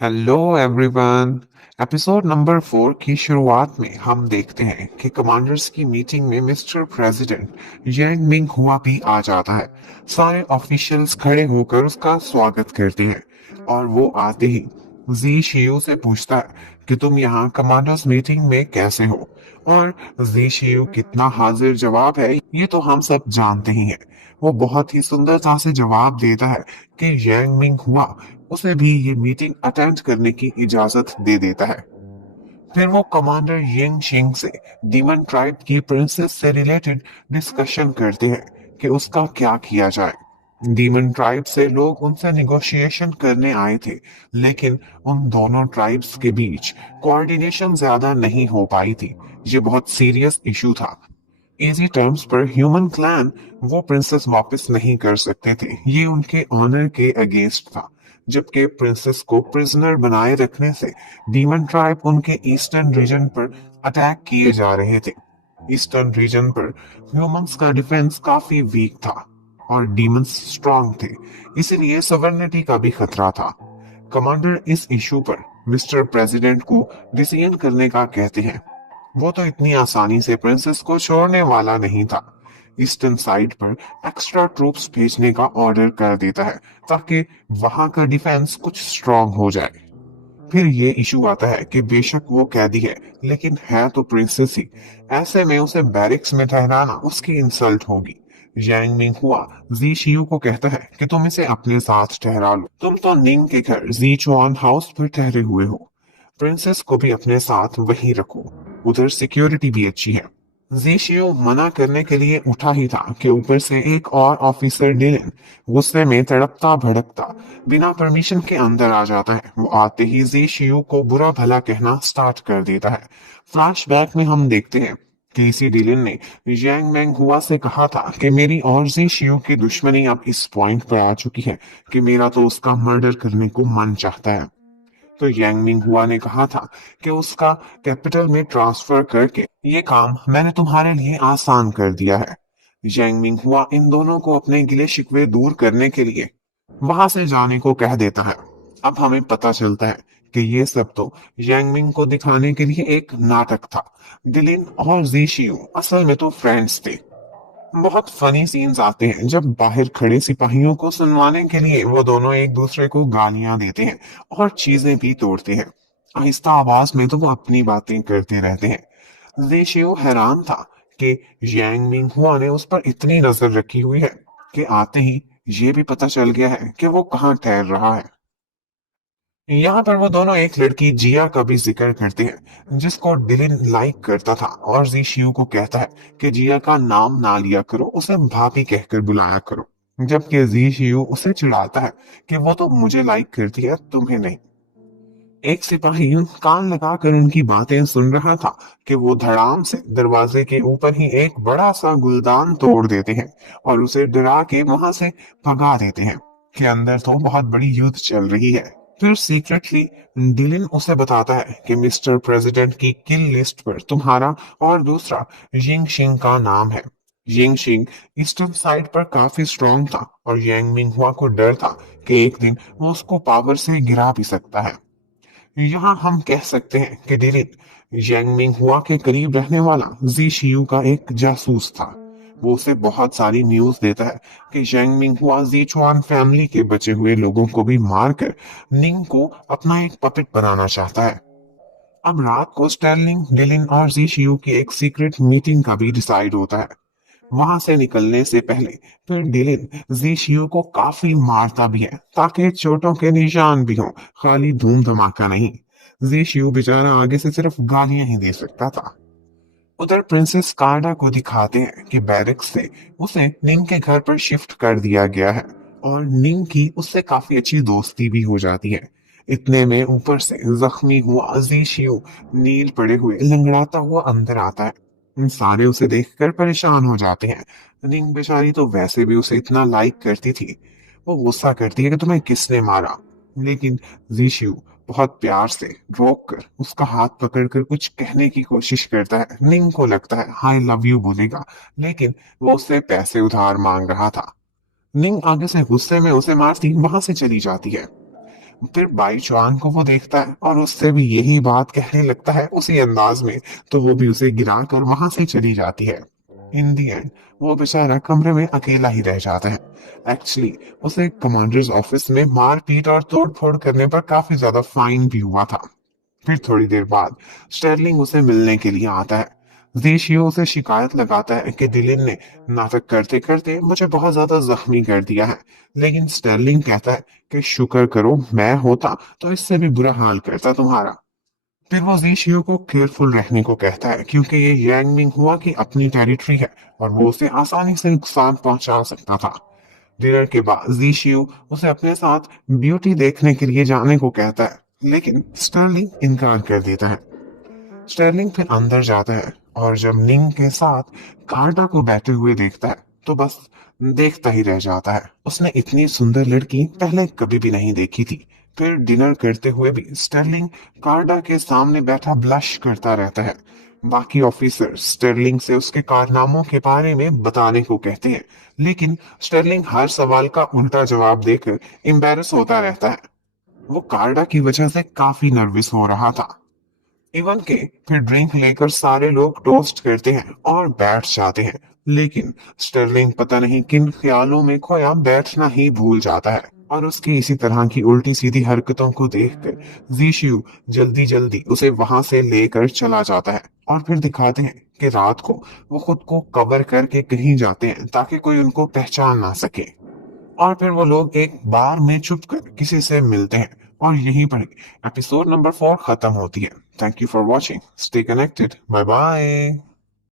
Hello everyone. Episode number 4 की शुरुआत में हम देखते हैं कि कमांडर्स की मीटिंग में मिस्टर प्रेसिडेंट यांग मिंग हुआ भी आ जाता है। सारे ऑफिशियल्स खड़े होकर उसका स्वागत करते हैं और वो आते ही जी शियू से पूछता है कि तुम यहाँ कमांडर्स मीटिंग में कैसे हो। और जी शियू कितना हाजिर जवाब है ये तो हम सब जानते ही हैं। वो बहुत ही सुंदरता से जवाब देता है कि यांग मिंग हुआ उसे भी ये मीटिंग अटेंड करने की इजाजत दे देता है। फिर वो कमांडर यिंग शिंग से डीमन ट्राइब की प्रिंसेस से रिलेटेड डिस्कशन करते हैं कि उसका क्या किया जाए। डीमन ट्राइब से लोग उनसे निगोशिएशन करने आए थे, लेकिन उन दोनों ट्राइब्स के बीच कोऑर्डिनेशन ज्यादा नहीं हो पाई थी। ये बहुत सीरियस इशू था। इजी टर्म्स पर ह्यूमन क्लैन वो प्रिंसेस वापस नहीं कर सकते थे, ये उनके ऑनर के अगेंस्ट था। जबकि प्रिंसेस को प्रिजनर बनाए रखने से डीमन ट्राइब उनके ईस्टर्न रीजन पर अटैक किए जा रहे थे। ईस्टर्न रीजन पर ह्यूमंस का डिफेंस काफी वीक था और डीमंस स्ट्रांग थे, इसलिए सवर्निटी का भी खतरा था। कमांडर इस इशू पर मिस्टर प्रेसिडेंट को डिसीजन करने का कहते हैं। वो तो इतनी आसानी से प्रिंसेस को छोड़ने वाला नहीं था। ईस्टर्न साइड पर एक्स्ट्रा ट्रूप्स भेजने का ऑर्डर कर देता है ताकि वहां का डिफेंस कुछ स्ट्रांग हो जाए। फिर ये इशू आता है कि बेशक वो कैदी है, लेकिन है तो प्रिंसेस ही। ऐसे में उसे बैरिक्स में ठहराना उसकी इंसल्ट होगी। यांग मिंग हुआ जी शियू को कहता है कि तुम इसे अपने साथ ठहरा लो, तुम तो निंग के घर जी चुआन हाउस पर ठहरे हुए हो। प्रिंसेस को भी अपने साथ वहीं रखो, उधर सिक्योरिटी भी अच्छी है। जी शियू मना करने के लिए उठा ही था कि ऊपर से एक और ऑफिसर डिलन गुस्से में तड़पता भड़कता बिना परमिशन के अंदर आ जाता है। वो आते ही जी शियू को बुरा भला कहना स्टार्ट कर देता है। फ्लैशबैक में हम देखते हैं कि इसी डिलन ने यांग मैंग हुआ से कहा था कि मेरी और जी शियू की दुश्मनी अब इस पॉइंट पर आ चुकी है कि मेरा तो उसका मर्डर करने को मन चाहता है। तो यांग मिंग हुआ ने कहा था कि उसका कैपिटल में ट्रांसफर करके ये काम मैंने तुम्हारे लिए आसान कर दिया है। यांग मिंग हुआ इन दोनों को अपने गिले शिकवे दूर करने के लिए वहां से जाने को कह देता है। अब हमें पता चलता है कि ये सब तो यांग मिंग को दिखाने के लिए एक नाटक था। डिलिन और जीशियू असल में तो फ्रेंड्स थे। बहुत फनी सीन्स आते हैं जब बाहर खड़े सिपाहियों को सुनवाने के लिए वो दोनों एक दूसरे को गालियां देते हैं और चीजें भी तोड़ते हैं। आहिस्ता आवाज में तो वो अपनी बातें करते रहते हैं। जेशियो हैरान था कि यांग मिंग हुआ ने उस पर इतनी नजर रखी हुई है कि आते ही ये भी पता चल गया है कि वो कहाँ ठहर रहा है। यहाँ पर वो दोनों एक लड़की जिया का भी जिक्र करते हैं जिसको डिलिन लाइक करता था और जी शियू को कहता है कि जिया का नाम ना लिया करो, उसे भाभी कहकर बुलाया करो। जबकि जी शियू उसे चिढ़ाता है कि वो तो मुझे लाइक करती है, तुम्हें नहीं। एक सिपाही कान लगाकर उनकी बातें सुन रहा था कि वो धड़ाम से दरवाजे के ऊपर ही एक बड़ा सा गुलदान तोड़ देते हैं और उसे डरा के वहां से भगा देते हैं कि अंदर तो बहुत बड़ी युद्ध चल रही है। फिर सीक्रेटली डिलिन उसे बताता है कि मिस्टर प्रेसिडेंट की किल लिस्ट पर तुम्हारा और दूसरा यिंग शिंग का नाम है। यिंग शिंग ईस्टर्न साइड पर काफी स्ट्रांग था और यांग मिंग हुआ को डर था कि एक दिन वो उसको पावर से गिरा भी सकता है। यहाँ हम कह सकते हैं कि डिलिन यांग मिंग हुआ के करीब रहने वाला जी शियू का एक जासूस था। वो उसे बहुत सारी न्यूज देता है कि यांग मिंग हुआ जी चुआन फैमिली के बचे हुए लोगों को भी मारकर निंग को अपना एक पपेट बनाना चाहता है। अब रात को स्टर्लिंग, डिलिन और जी शियू की एक सीक्रेट मीटिंग का भी डिसाइड होता है। वहां से निकलने से पहले फिर डिलिन जी शियू को काफी मारता भी है ताकि चोटों के निशान भी हों, खाली धूम धमाका नहीं। जी शियू बेचारा आगे से सिर्फ गालियां ही दे सकता था। उधर प्रिंसेस कार्डा को दिखाते हैं कि बैरिक्स से उसे निंग के घर पर शिफ्ट कर दिया गया है और निंग की उससे काफी अच्छी दोस्ती भी हो जाती है। इतने में ऊपर से जख्मी हुआ जी शियू नील पड़े हुए लंगड़ाता हुआ अंदर आता है। उन सारे उसे देखकर परेशान हो जाते हैं। निंग बेचारी तो वैसे भी उसे इतना लाइक करती थी। वो गुस्सा करती है कि तुम्हें किसने मारा, लेकिन जीशु बहुत प्यार से रोक कर उसका हाथ पकड़कर कुछ कहने की कोशिश करता है। निंग को लगता है आई लव यू बोलेगा, लेकिन वो उससे पैसे उधार मांग रहा था। निंग आगे से गुस्से में उसे मारती वहां से चली जाती है। फिर बाई चुआन को वो देखता है और उससे भी यही बात कहने लगता है उसी अंदाज में, तो वो भी उसे गिरा कर वहां से चली जाती है। इन दी एंड वो बेचारा कमरे में अकेला ही रह जाता है। एक्चुअली उसे कमांडर्स ऑफिस में मारपीट और तोड़फोड़ करने पर काफी ज्यादा फाइन भी हुआ था। फिर थोड़ी देर बाद स्टर्लिंग उसे मिलने के लिए आता है। देशियो उसे शिकायत लगाता है कि डिलिन ने नाटक करते करते मुझे बहुत ज्यादा जख्मी कर दिया है, लेकिन स्टर्लिंग कहता है कि शुक्र करो मैं होता तो इससे भी बुरा हाल करता तुम्हारा। फिर वो जीशियो को केयरफुल रहने को कहता है क्योंकि ये यांग मिंग हुआ की अपनी टेरिटरी है और वो उसे आसानी से नुकसान पहुंचा सकता था। डिनर के बाद जीशियो उसे अपने साथ ब्यूटी देखने के लिए जाने को कहता है, लेकिन स्टर्लिंग इनकार कर देता है। स्टर्लिंग फिर अंदर जाता है और जब निंग के साथ कार्टा को बैठे हुए देखता है तो बस देखता ही रह जाता है। उसने इतनी सुंदर लड़की पहले कभी भी नहीं देखी थी। फिर डिनर करते हुए भी स्टर्लिंग कार्टा के सामने बैठा ब्लश करता रहता है। बाकी ऑफिसर स्टर्लिंग से उसके कारनामों के बारे में बताने को कहते हैं, लेकिन स्टर्लिंग हर सवाल का उल्टा जवाब देकर एम्बेरस होता रहता है। वो कार्डा की वजह से काफी नर्वस हो रहा था। इवन के फिर ड्रिंक लेकर सारे लोग टोस्ट करते हैं और बैठ जाते हैं, लेकिन स्टर्लिंग पता नहीं किन ख्यालों में खोया बैठना ही भूल जाता है। और उसकी इसी तरह की उल्टी सीधी हरकतों को देखकर जीशु जल्दी जल्दी उसे वहां से लेकर चला जाता है और फिर दिखाते हैं कि रात को वो खुद को कवर करके कहीं जाते हैं ताकि कोई उनको पहचान ना सके। और फिर वो लोग एक बार में चुप कर किसी से मिलते हैं और यहीं पर एपिसोड नंबर 4 खत्म होती है। Thank you for watching, stay connected, bye bye.